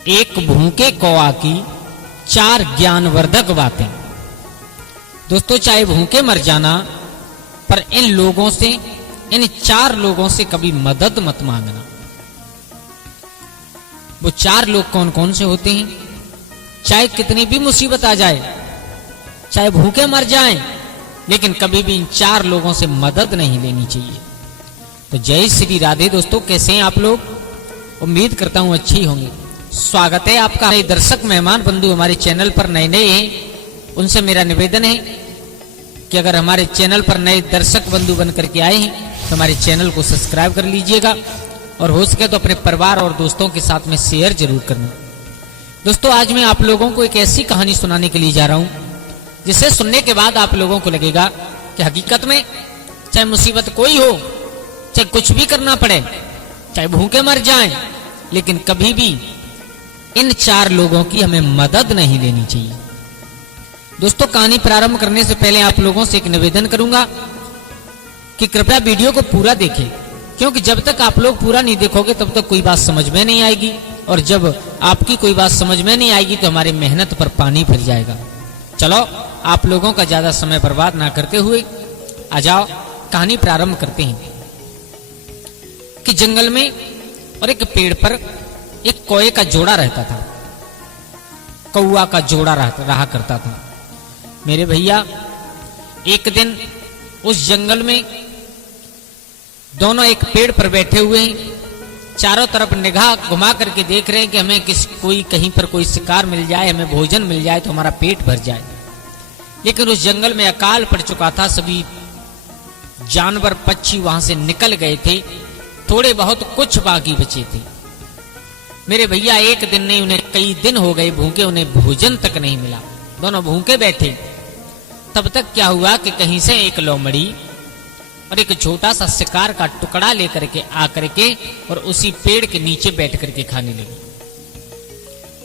एक भूखे कौआ की 4 ज्ञानवर्धक बातें। दोस्तों, चाहे भूखे मर जाना, पर इन लोगों से, इन 4 लोगों से कभी मदद मत मांगना। वो 4 लोग कौन कौन से होते हैं? चाहे कितनी भी मुसीबत आ जाए, चाहे भूखे मर जाएं, लेकिन कभी भी इन 4 लोगों से मदद नहीं लेनी चाहिए। तो जय श्री राधे। दोस्तों, कैसे हैं आप लोग? उम्मीद करता हूं अच्छे होंगे। स्वागत है आपका। नए दर्शक मेहमान बंधु हमारे चैनल पर नए नए हैं, उनसे मेरा निवेदन है कि अगर हमारे चैनल पर नए दर्शक बंधु बन करके आए हैं तो हमारे चैनल को सब्सक्राइब कर लीजिएगा और हो सके तो अपने परिवार और दोस्तों के साथ में शेयर जरूर करना। दोस्तों, आज मैं आप लोगों को एक ऐसी कहानी सुनाने के लिए जा रहा हूं जिसे सुनने के बाद आप लोगों को लगेगा कि हकीकत में चाहे मुसीबत कोई हो, चाहे कुछ भी करना पड़े, चाहे भूखे मर जाएं, लेकिन कभी भी इन 4 लोगों की हमें मदद नहीं लेनी चाहिए। दोस्तों, कहानी प्रारंभ करने से पहले आप लोगों से एक निवेदन करूंगा कि कृपया वीडियो को पूरा देखें, क्योंकि जब तक आप लोग पूरा नहीं देखोगे तब तक कोई बात समझ में नहीं आएगी, और जब आपकी कोई बात समझ में नहीं आएगी तो हमारी मेहनत पर पानी फिर जाएगा। चलो, आप लोगों का ज्यादा समय बर्बाद ना करते हुए आ जाओ, कहानी प्रारंभ करते हैं। कि जंगल में और एक पेड़ पर एक कौए का जोड़ा रहता था, कौआ का जोड़ा रहा करता था। मेरे भैया, एक दिन उस जंगल में दोनों एक पेड़ पर बैठे हुए हैं, चारों तरफ निगाह घुमा करके देख रहे हैं कि हमें कहीं पर कोई शिकार मिल जाए, हमें भोजन मिल जाए तो हमारा पेट भर जाए। लेकिन उस जंगल में अकाल पड़ चुका था, सभी जानवर पक्षी वहां से निकल गए थे, थोड़े बहुत कुछ बाकी बचे थे। मेरे भैया, एक दिन नहीं, उन्हें कई दिन हो गए भूखे, उन्हें भोजन तक नहीं मिला। दोनों भूखे बैठे। तब तक क्या हुआ कि कहीं से एक लोमड़ी और एक छोटा सा शिकार का टुकड़ा लेकर के आकर के और उसी पेड़ के नीचे बैठ करके खाने लगी।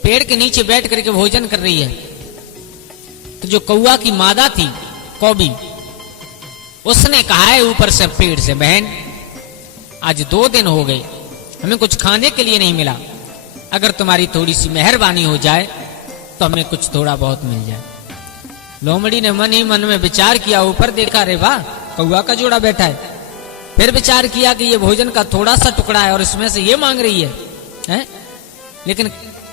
पेड़ के नीचे बैठ करके भोजन कर रही है। तो जो कौआ की मादा थी, कौबी, उसने कहा है ऊपर से पेड़ से, बहन आज 2 दिन हो गए, हमें कुछ खाने के लिए नहीं मिला, अगर तुम्हारी थोड़ी सी मेहरबानी हो जाए तो हमें कुछ थोड़ा बहुत मिल जाए। लोमड़ी ने मन ही मन में विचार किया, ऊपर देखा, रे वाह, कौआ का जोड़ा बैठा है। फिर विचार किया कि ये भोजन का थोड़ा सा टुकड़ा है और इसमें से ये मांग रही है? लेकिन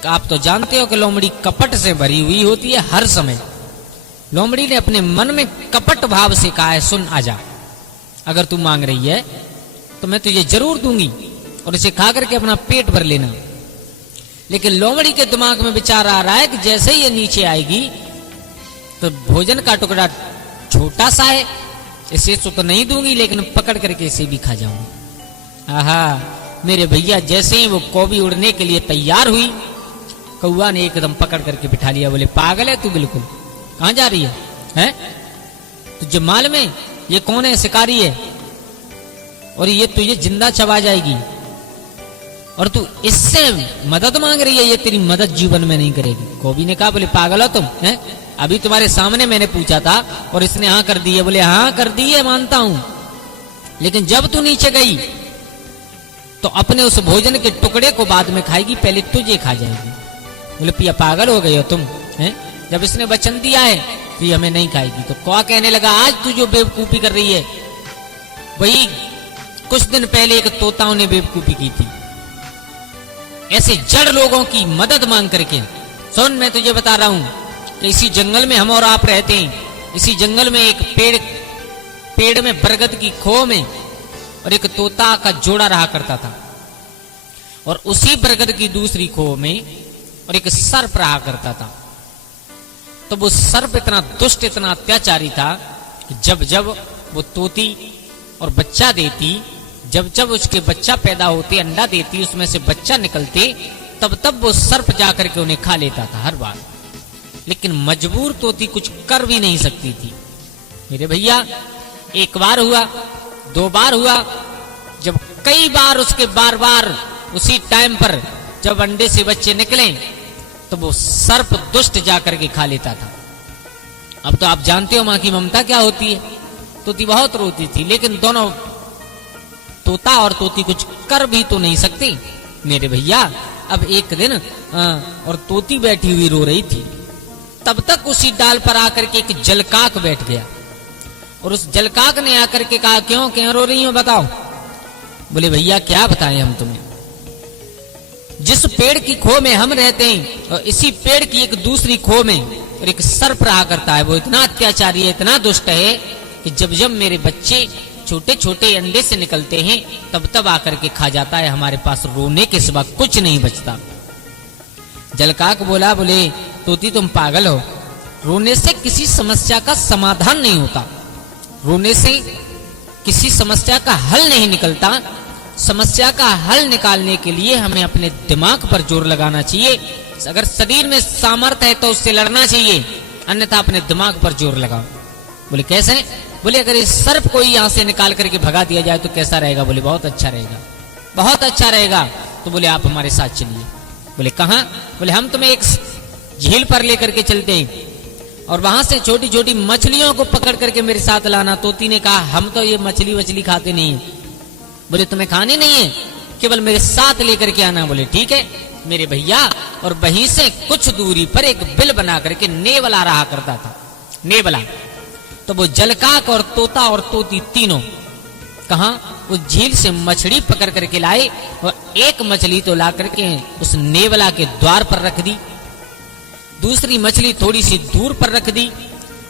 आप तो जानते हो कि लोमड़ी कपट से भरी हुई होती है हर समय। लोमड़ी ने अपने मन में कपट भाव से कहा है, सुन आजा, अगर तू मांग रही है तो मैं तुझे जरूर दूंगी और इसे खा करके अपना पेट भर लेना। लेकिन लोमड़ी के दिमाग में विचार आ रहा है कि जैसे ही ये नीचे आएगी तो भोजन का टुकड़ा छोटा सा है, इसे तो नहीं दूंगी, लेकिन पकड़ करके इसे भी खा जाऊंगी। आहा मेरे भैया, जैसे ही वो कौवी उड़ने के लिए तैयार हुई, कौआ ने एकदम पकड़ करके बिठा लिया। बोले, पागल है तू, बिल्कुल, कहां जा रही है? तुझे मालूम है ये कौन है? शिकारी है, और ये तुझे जिंदा चबा जाएगी, और तू इससे मदद मांग रही है, ये तेरी मदद जीवन में नहीं करेगी। कौवी ने कहा, बोले पागल हो तुम? अभी तुम्हारे सामने मैंने पूछा था और इसने हाँ कर दी है। बोले हाँ कर दी है, मानता हूं, लेकिन जब तू नीचे गई तो अपने उस भोजन के टुकड़े को बाद में खाएगी, पहले तुझे खा जाएगी। बोले पिया, पागल हो गए हो तुम? जब इसने वचन दिया है कि हमें नहीं खाएगी। तो कौवा कहने लगा, आज तू जो बेवकूफी कर रही है वही कुछ दिन पहले एक तोताओं ने बेवकूफी की थी, ऐसे जड़ लोगों की मदद मांग करके। सुन, मैं तुझे बता रहा हूं कि इसी जंगल में हम और आप रहते हैं। इसी जंगल में एक पेड़ में बरगद की खो में और एक तोता का जोड़ा रहा करता था, और उसी बरगद की दूसरी खो में और एक सर्प रहा करता था। तो वो सर्प इतना दुष्ट, इतना अत्याचारी था कि जब जब वो तोती और बच्चा देती, जब जब उसके बच्चा पैदा होते, अंडा देती, उसमें से बच्चा निकलते, तब तब वो सर्प जाकर के उन्हें खा लेता था हर बार। लेकिन मजबूर तोती कुछ कर भी नहीं सकती थी। मेरे भैया, एक बार हुआ, 2 बार हुआ, जब कई बार उसके बार बार उसी टाइम पर जब अंडे से बच्चे निकले तो वो सर्प दुष्ट जाकर के खा लेता था। अब तो आप जानते हो मां की ममता क्या होती है। तोती बहुत रोती थी, लेकिन दोनों, तोता और तोती, कुछ कर भी तो नहीं सकती। मेरे भैया, अब एक दिन और तोती बैठी हुई रो रही थी। तब तक उसी डाल पर आकर के एक जलकाक बैठ गया और उस जलकाक ने आकर के कहा, क्यों रो रही हो बताओ। बोले भैया क्या बताएं हम तुम्हें, जिस पेड़ की खो में हम रहते हैं और इसी पेड़ की एक दूसरी खो में और एक सर्प रहा करता है। वो इतना अत्याचारी है, इतना दुष्ट है कि जब जब मेरे बच्चे छोटे छोटे अंडे से निकलते हैं तब तब आकर के खा जाता है। हमारे पास रोने के सिवा कुछ नहीं बचता। जलकाक बोला, बोले तोती तुम पागल हो, रोने से किसी समस्या का समाधान नहीं होता, रोने से किसी समस्या का हल नहीं निकलता। समस्या का हल निकालने के लिए हमें अपने दिमाग पर जोर लगाना चाहिए। अगर शरीर में सामर्थ्य है तो उससे लड़ना चाहिए, अन्यथा अपने दिमाग पर जोर लगाओ। बोले कैसे? बोले अगर इस सर्प को यहाँ से निकाल करके भगा दिया जाए तो कैसा रहेगा? बोले बहुत अच्छा रहेगा, बहुत अच्छा रहेगा। तो बोले आप हमारे साथ चलिए। बोले कहाँ? बोले हम तुम्हें एक झील पर लेकर के चलते हैं और वहां से छोटी छोटी मछलियों को पकड़ करके मेरे साथ लाना। तोती ने कहा हम तो ये मछली खाते नहीं है। बोले तुम्हें खाने नहीं है, केवल मेरे साथ लेकर के आना। बोले ठीक है मेरे भैया। और वहीं से कुछ दूरी पर एक बिल बना करके नेवला रहा करता था, नेवला। तो वो जलकाक और तोता और तोती तीनों कहा उस झील से मछली पकड़ करके लाए और एक मछली तो ला करके उस नेवला के द्वार पर रख दी, दूसरी मछली थोड़ी सी दूर पर रख दी,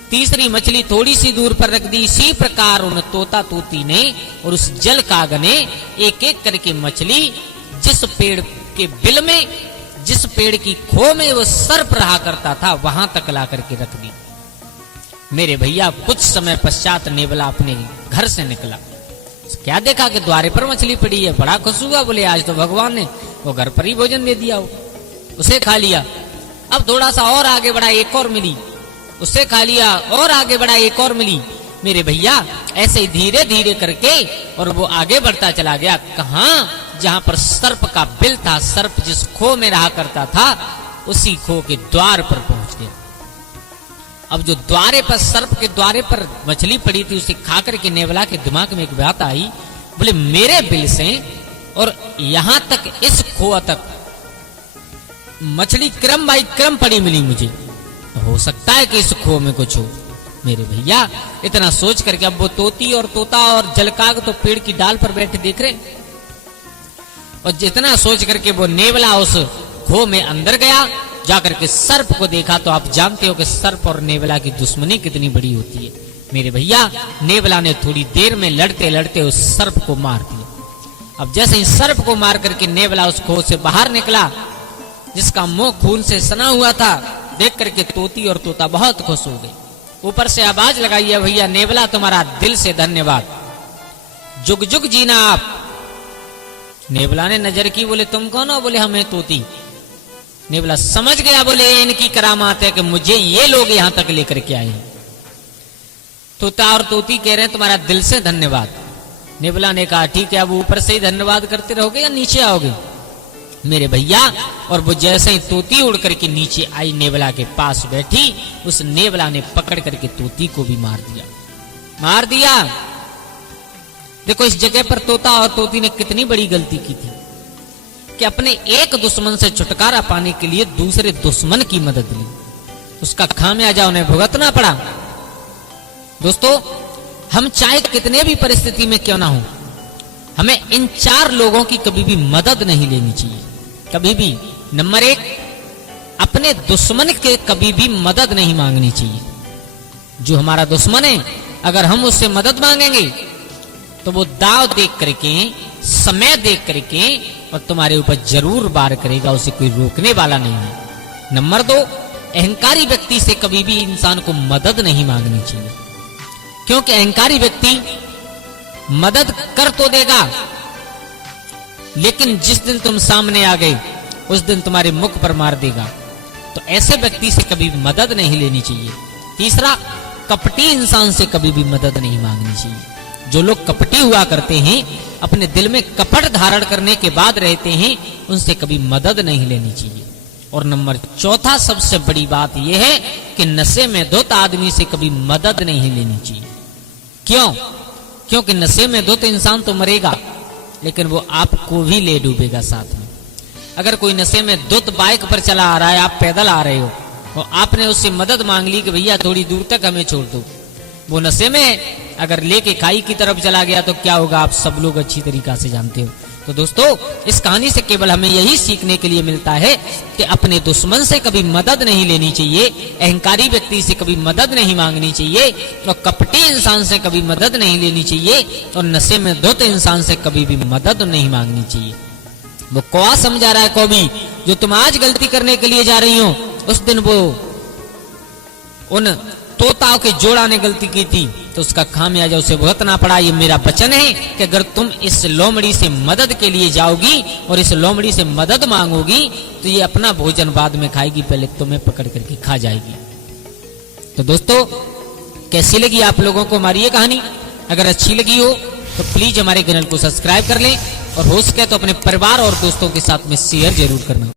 तीसरी मछली थोड़ी सी दूर पर रख दी। इसी प्रकार उन तोता तोती ने और उस जलकाग ने एक एक करके मछली जिस पेड़ के बिल में, जिस पेड़ की खो में वो सर्प रहा करता था वहां तक ला करके रख दी। मेरे भैया कुछ समय पश्चात नेवला अपने घर से निकला, क्या देखा कि द्वारे पर मछली पड़ी है। बड़ा खुश हुआ, बोले आज तो भगवान ने वो घर पर ही भोजन दे दिया हो। उसे खा लिया। अब थोड़ा सा और आगे बढ़ा, एक और मिली, उससे खा लिया। और आगे बढ़ा, एक और मिली। मेरे भैया ऐसे ही धीरे धीरे करके और वो आगे बढ़ता चला गया। कहां? जहां पर सर्प का बिल था, सर्प जिस खो में रहा करता था उसी खो के द्वार पर पहुंच गया। अब जो द्वारे पर, सर्प के द्वारे पर मछली पड़ी थी, उसे खाकर के नेवला के दिमाग में एक बात आई। बोले मेरे बिल से और यहां तक इस खो तक मछली क्रम बाई क्रम पड़ी मिली मुझे, हो सकता है कि इस खो में कुछ हो। मेरे भैया इतना सोच करके अब वो तोती और तोता और जलकाग तो पेड़ की डाल पर बैठे देख रहे, और जितना सोच करके वो नेवला उस खो में अंदर गया, जाकर के सर्प को देखा। तो आप जानते हो कि सर्प और नेवला की दुश्मनी कितनी बड़ी होती है। मेरे भैया नेवला ने थोड़ी देर में लड़ते लड़ते उस सर्प को मार दिया। अब जैसे ही सर्प को मार करके नेवला उस खो से बाहर निकला, जिसका मुंह खून से सना हुआ था, देख करके तोती और तोता बहुत खुश हो गए। ऊपर से आवाज लगाई है, भैया नेवला तुम्हारा दिल से धन्यवाद, जुग जुग जीना आप। नेवला ने नजर की, बोले तुम कौन हो? बोले हमें तोती। नेवला समझ गया, बोले इनकी करामात है कि मुझे ये लोग यहां तक लेकर के आए। तोता और तोती कह रहे हैं तुम्हारा दिल से धन्यवाद। नेवला ने कहा ठीक है, अब ऊपर से ही धन्यवाद करते रहोगे या नीचे आओगे? मेरे भैया और वो जैसे ही तोती उड़ करके नीचे आई, नेवला के पास बैठी, उस नेवला ने पकड़ करके तोती को भी मार दिया, मार दिया। देखो इस जगह पर तोता और तोती ने कितनी बड़ी गलती की थी कि अपने एक दुश्मन से छुटकारा पाने के लिए दूसरे दुश्मन की मदद ली, उसका खामियाजा उन्हें भुगतना पड़ा। दोस्तों हम चाहे कितने भी परिस्थिति में क्यों ना हो, हमें इन चार लोगों की कभी भी मदद नहीं लेनी चाहिए, कभी भी। नंबर एक, अपने दुश्मन के कभी भी मदद नहीं मांगनी चाहिए। जो हमारा दुश्मन है, अगर हम उससे मदद मांगेंगे तो वो दाव देख करके, समय देख करके और तुम्हारे ऊपर जरूर वार करेगा, उसे कोई रोकने वाला नहीं है। नंबर दो, अहंकारी व्यक्ति से कभी भी इंसान को मदद नहीं मांगनी चाहिए, क्योंकि अहंकारी व्यक्ति मदद कर तो देगा, लेकिन जिस दिन तुम सामने आ गए उस दिन तुम्हारे मुख पर मार देगा। तो ऐसे व्यक्ति से कभी भी मदद नहीं लेनी चाहिए। तीसरा, कपटी इंसान से कभी भी मदद नहीं मांगनी चाहिए। जो लोग कपटी हुआ करते हैं, अपने दिल में कपट धारण करने के बाद रहते हैं, उनसे कभी मदद नहीं लेनी चाहिए। और नंबर चौथा, सबसे बड़ी बात यह है कि नशे में धुत आदमी से कभी मदद नहीं लेनी चाहिए। क्यों? क्योंकि नशे में धुत इंसान तो मरेगा, लेकिन वो आपको भी ले डूबेगा साथ में। अगर कोई नशे में धुत बाइक पर चला आ रहा है, आप पैदल आ रहे हो और आपने उससे मदद मांग ली कि भैया थोड़ी दूर तक हमें छोड़ दो, वो नशे में अगर लेके खाई की तरफ चला गया तो क्या होगा आप सब लोग अच्छी तरीका से जानते हो। तो दोस्तों, इस कहानी से केवल हमें यही सीखने के लिए मिलता है कि अपने दुश्मन से कभी मदद नहीं लेनी चाहिए, अहंकारी व्यक्ति से कभी मदद नहीं मांगनी चाहिए, और कपटी इंसान से कभी मदद नहीं लेनी चाहिए, और नशे में धुत इंसान से कभी भी मदद नहीं मांगनी चाहिए। वो कौआ समझा रहा है कौवी, जो तुम आज गलती करने के लिए जा रही हो, उस दिन वो उन तोताओं के जोड़ा ने गलती की थी तो उसका खामियाजा उसे भुगतना पड़ा। ये मेरा वचन है कि अगर तुम इस लोमड़ी से मदद के लिए जाओगी और इस लोमड़ी से मदद मांगोगी तो ये अपना भोजन बाद में खाएगी, पहले तुम्हें पकड़ करके खा जाएगी। तो दोस्तों, कैसी लगी आप लोगों को हमारी ये कहानी? अगर अच्छी लगी हो तो प्लीज हमारे चैनल को सब्सक्राइब कर लें और हो सके तो अपने परिवार और दोस्तों के साथ में शेयर जरूर करना।